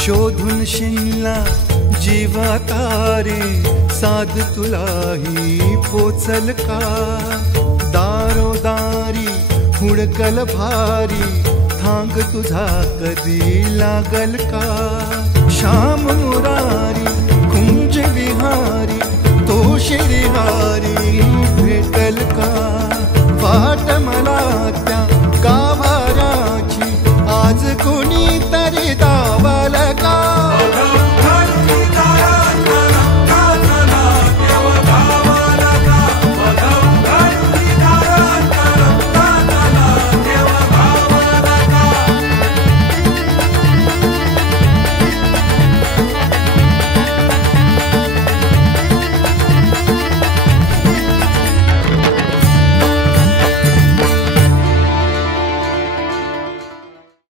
शोधून शिनला जीवा तारे, साध तुलाही पोचल का? दारोदारी हुडकल भारी, थांग तुझा कधी लागल का? श्याम मुरारी कुंज विहारी, तो शिरिहारी भेटल का? वाट मला